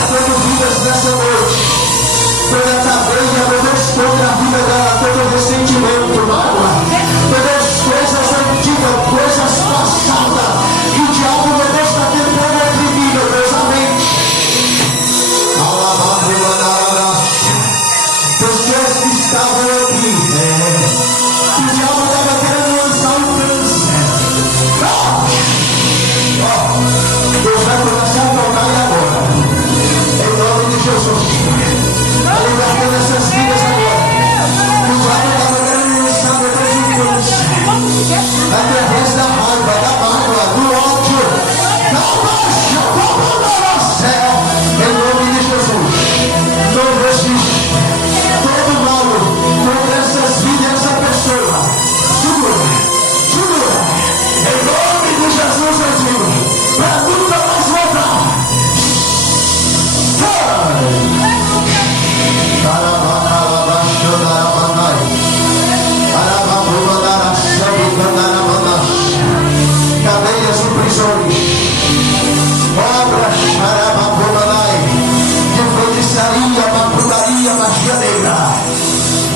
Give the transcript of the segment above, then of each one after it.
libertando vidas nessa noite. Toda cadeia, meu Deus, contra a vida dela, todo ressentimento, mágoa, meu Deus, coisas antigas, coisas passadas, que o diabo, meu Deus, está tentando oprimir, meu Deus, amém. Pessoas que estavam aqui, o diabo estava querendo lançar um câncer. Deus vai começar a tocar agora, em nome de Jesus. Está libertando essas vidas agora. O diabo estava querendo lançar, meu Deus, um câncer através da raiva, da mágoa, do ódio, da baixa, da céu, em nome de Jesus. Não resiste. Todo mal contra essas vidas, essa pessoa, segura, em nome de Jesus eu digo, para nunca mais voltar. Cadeias e prisões, obras, de feitiçaria, macumbaria, magia negra,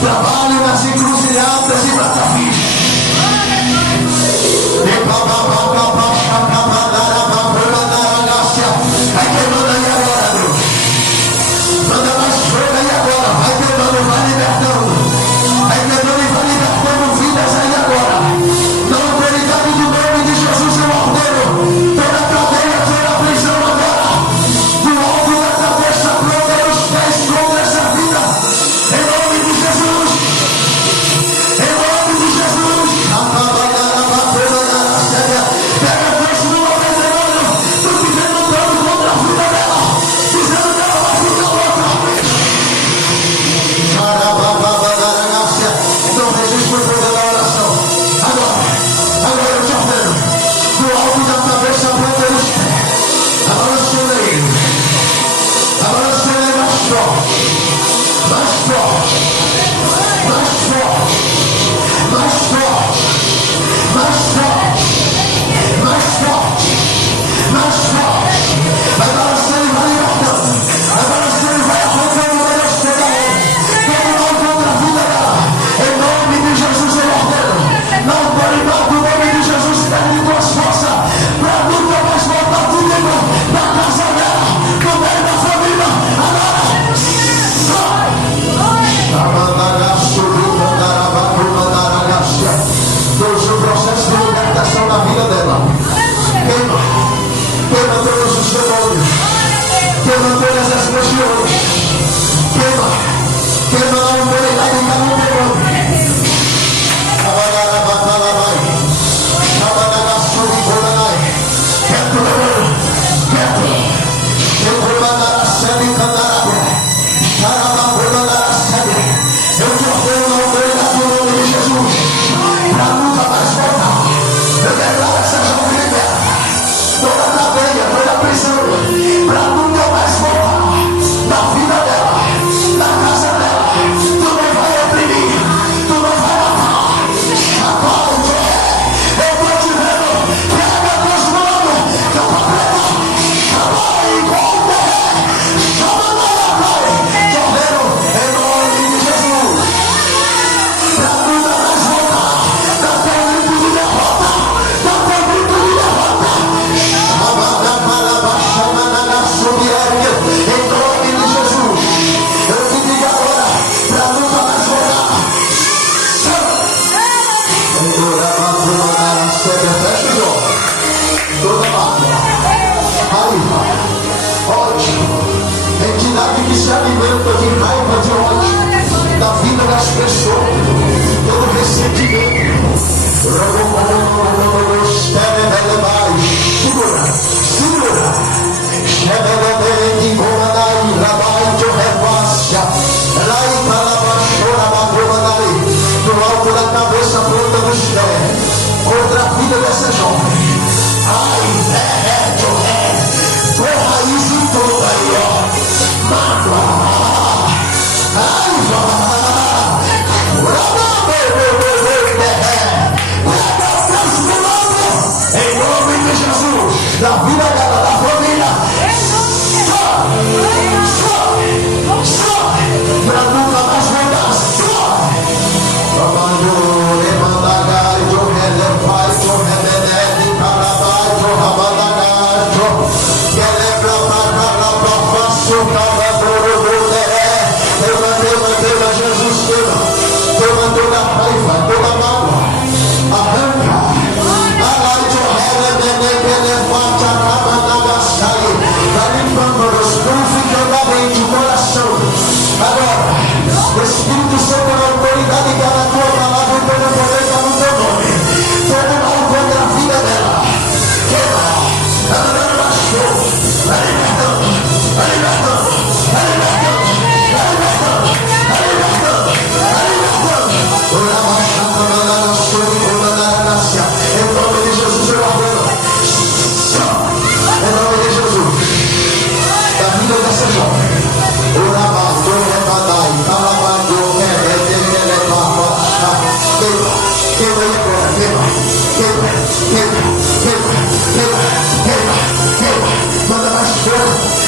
trabalho nas encruzilhadas e matafiches. Vai queimando aí agora, Deus. Manda mais fogo aí agora. Vai queimando, vai libertando. Vai queimando e vai libertando vidas aí agora. Na autoridade do nome de Jesus eu ordeno toda cadeia, toda prisão agora. Do alto da cabeça, planta os pés contra essa vida. Em nome de Jesus. Em nome de Jesus. Pega Deus no apresentando. Tu fizendo dano contra a vida dela. Dizendo que ela vai ficar louca. Não resiste por poder da oração. Agora eu te ordeno. Do alto da cabeça, planta os pés. Abalançando aí. Abalançando aí mais forte. Mais forte. Mais forte. Mais forte. Mais forte. Mais forte. Mais forte. Vai balançando e vai libertando. Vai balançando e vai arrancando o Deus toda hora. Todo mal contra a vida dela. Em nome de Jesus eu ordeno. Na autoridade do nome de Jesus, perde tuas forças. Para nunca mais voltar tudo na casa dela. No meio da família. Agora. Sai. Deus, o processo de libertação na vida dela. Queima todos os demônios, queima todas as legiões, queima a autoridade de cada demônio. Quieto, demônio, quieto. Eu te ordeno na autoridade do nome de Jesus, para nunca mais voltar. Eu declaro essa jovem liberta. Toda cadeia, toda prisão, para nunca mais voltar na vida dela, na casa dela. Tu não vai oprimir, tu não vai matar. Agora o que é? Eu estou te vendo. Pega Deus mano, capa preta, chama aí com o terreno, chama na pai. Te ordeno em nome de Jesus, para nunca mais voltar. Dá teu grito de derrota, dá teu grito de derrota. Em nome de Jesus, eu te digo agora, para nunca mais voltar. Fecha os olhos. Toda mágoa, raiva, ódio, entidade que se alimenta de raiva, de ódio da vida das pessoas, todo ressentimento. Segura. Do alto da cabeça, planta nos pés, contra a vida dessa jovem. Ai, por raiz em toda aí, ó. Mágoa, raiva, em nome de Jesus, da vida dela, da família.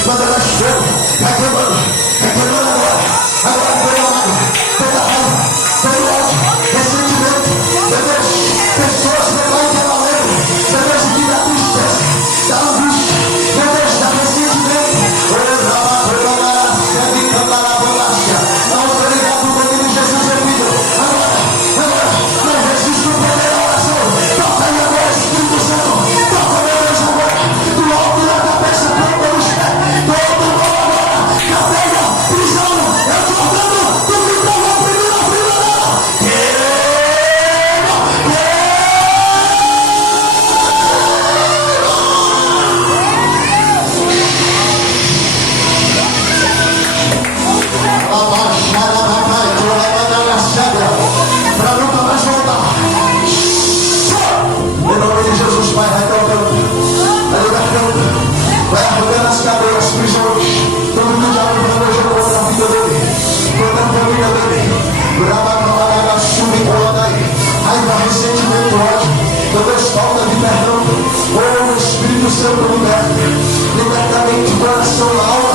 Manda mais fogo. Vai queimando agora. Agora foi amado. Toda raiva, todo ódio, ressentimento. Meu Deus, pessoas que vai ter valendo. Meu Deus, que dá tristeza, dá angústia. Meu Deus, dá ressentimento. A autoridade do nome de Jesus é vida. Agora, não resiste o poder da oração. Toca aí agora, Espírito Santo. Toca, meu Deus, agora. Do alto da cabeça, planta nos pés. Todo mundo agora. Cadeia, prisão. Eu tô dando tudo que estava oprimindo a vida dela. Para nunca mais voltar. Em nome de Jesus, vai tocando, vai libertando, vai arrancando as cadeias, prisões, tudo que o diabo planejou contra a vida dele, contra a família dele. Raiva, ressentimento, ódio, toda falta de perdão. Oh, Espírito Santo, liberta a mente, coração, alma.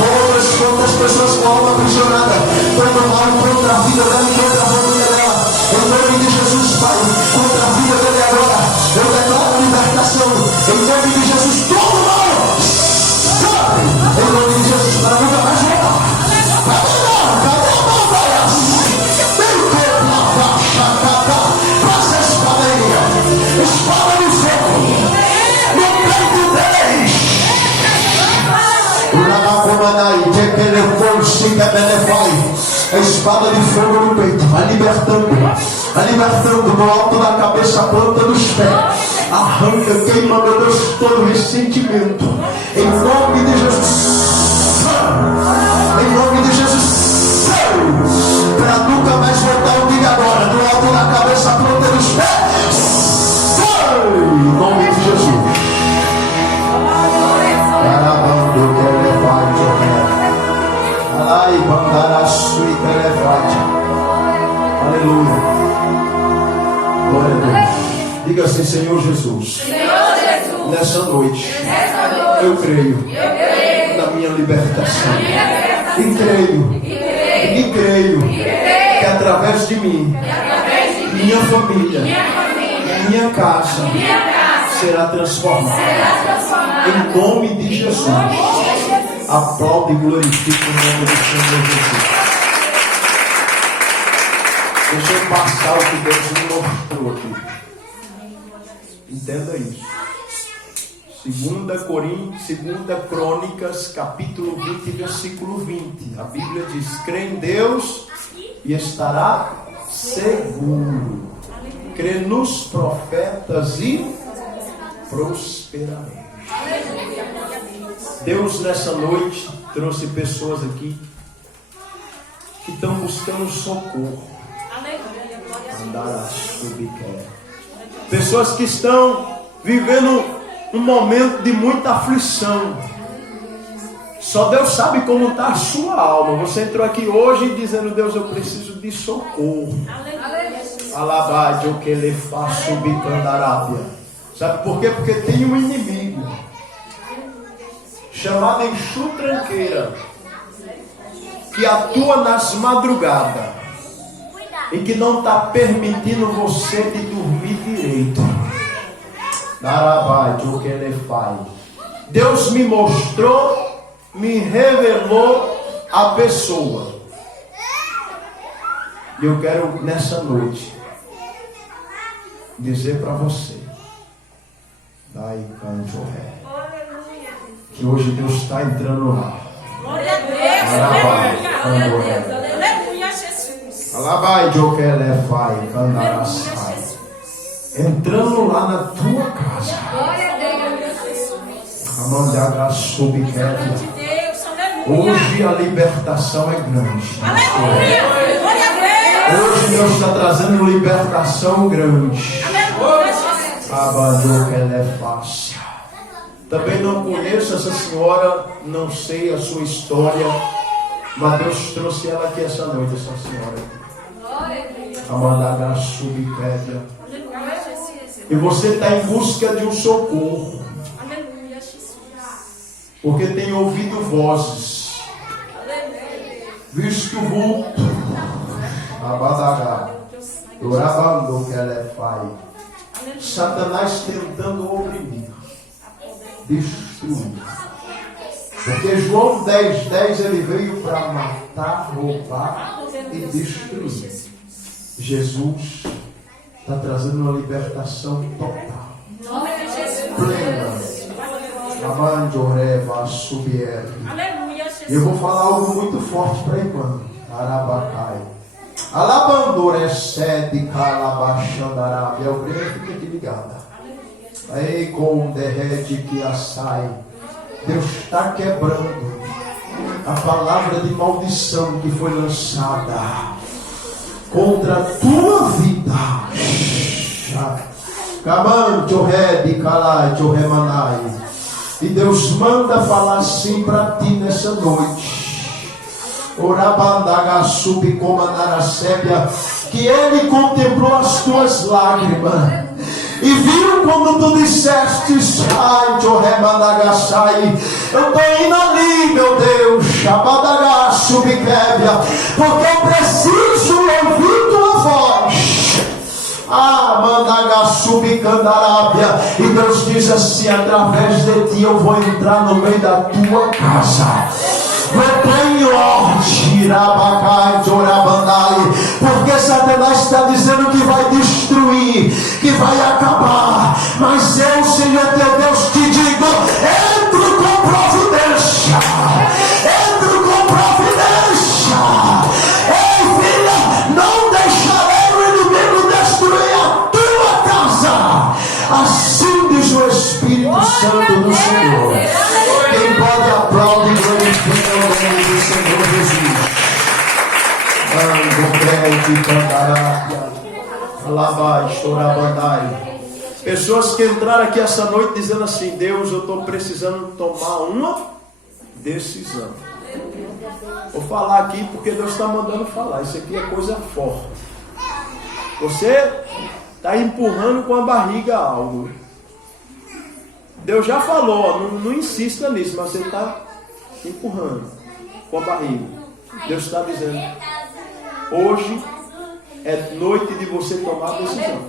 Oh, Deus, quantas pessoas com a alma aprisionada, todo mal contra a vida dela e contra a família dela. Em nome de Jesus, Pai, contra a vida dele agora, eu declaro libertação. Em nome de Jesus, todo mal sai. Em nome de Jesus, para nunca mais voltar. Cadê a mão, Pai? Passa a espada aí, espada no fogo, no peito deles. A espada de fogo no peito, vai libertando no alto da cabeça, planta dos pés, arranca, queima, meu Deus, todo ressentimento, em nome de Jesus, em nome de Jesus, para nunca mais voltar. Eu digo agora, do alto da cabeça, planta dos pés, em nome de Jesus. Ai, bandara sui telefate. Aleluia. Glória a Deus. Diga assim, Senhor Jesus. Nessa noite, eu creio na minha libertação. E creio que através de mim, minha família, minha casa será transformada. Em nome de Jesus. Aplaude e glorifique o nome do Senhor Jesus. Deixa eu passar o que Deus me mostrou aqui. Entenda isso. 2 Crônicas, capítulo 20, versículo 20. A Bíblia diz: crê em Deus e estará seguro. Crê nos profetas e prosperará. Deus nessa noite trouxe pessoas aqui que estão buscando socorro. Pessoas que estão vivendo um momento de muita aflição. Só Deus sabe como está a sua alma. Você entrou aqui hoje dizendo: Deus, eu preciso de socorro. Alabade o que ele faz subir da Arábia. Sabe por quê? Porque tem um inimigo chamado Exu Tranqueira, que atua nas madrugadas e que não está permitindo você de dormir direito. Darabate o que ele faz. Deus me mostrou, me revelou a pessoa. E eu quero nessa noite dizer para você: dai canto ré. Que hoje Deus está entrando lá. Glória a Deus. Aleluia, Jesus. Alabai, Jokelefai, Candarasai. Entrando lá na tua casa. Glória a Deus. Amandaga subquete. Hoje a libertação é grande. Aleluia. Glória a Deus. Hoje Deus está trazendo libertação grande. Aleluia, Jesus. Abadokelefai. Também não conheço essa senhora, não sei a sua história, mas Deus trouxe ela aqui essa noite, essa senhora. Amandaga subquete. E você está em busca de um socorro. porque tenho ouvido vozes, visto vulto, abadagá, orabando que ela é pai. Satanás tentando oprimir, destruir. Porque João 10:10 ele veio para matar, roubar e destruir. Jesus está trazendo uma libertação total, plena. Amandoreva subier. Eu vou falar algo muito forte para a irmã. Arabacai. Alabandora sede calabachandarabia. O Breno fica aqui ligada. Aí com derrete que assai. Deus está quebrando a palavra de maldição que foi lançada contra a tua vida. E Deus manda falar assim para ti nessa noite. Orabandaga subcomandaracébia, que Ele contemplou as tuas lágrimas e viu quando tu disseste: ai, Jorrebandagaçai, eu estou indo ali, meu Deus, Shabadaga subquébia, porque eu preciso ouvir tua voz. Mandaga subcandarábia. E Deus diz assim: através de ti eu vou entrar no meio da tua casa. Porque Satanás está dizendo que vai destruir, que vai acabar. Mas eu, Senhor teu Deus, te digo: entro com providência. Entro com providência. Ei, filha, não deixarei o inimigo destruir a tua casa. Assim diz o Espírito Santo do Senhor. Quem pode aplaudir e glorificar o nome do Senhor Jesus. Pessoas que entraram aqui essa noite dizendo assim: Deus, eu estou precisando tomar uma decisão. Vou falar aqui porque Deus está mandando falar. Isso aqui é coisa forte. Você está empurrando com a barriga algo. Deus já falou, não insista nisso, mas você está empurrando com a barriga. Deus está dizendo: hoje é noite de você tomar a decisão.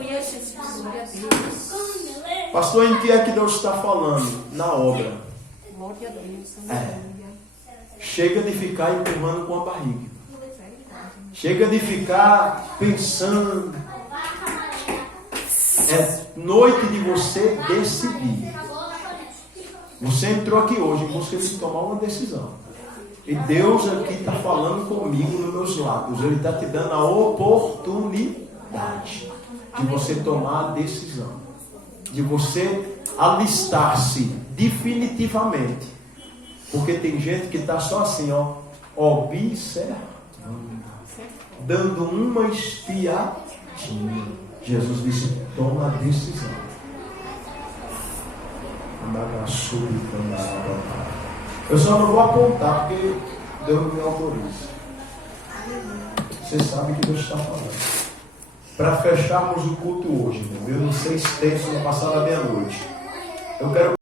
Pastor, em que é que Deus está falando? Na obra. Chega de ficar empurrando com a barriga. Chega de ficar pensando. É noite de você decidir. Você entrou aqui hoje em busca de tomar uma decisão. E Deus aqui está falando comigo nos meus lábios. Ele está te dando a oportunidade de você tomar a decisão. De você alistar-se definitivamente. Porque tem gente que está só assim, observando. Dando uma espiadinha. Jesus disse: toma a decisão. Eu só não vou apontar porque Deus não me autoriza. Você sabe que Deus está falando. Para fecharmos o culto hoje, eu não sei se tem, se não passar da meia-noite. Eu quero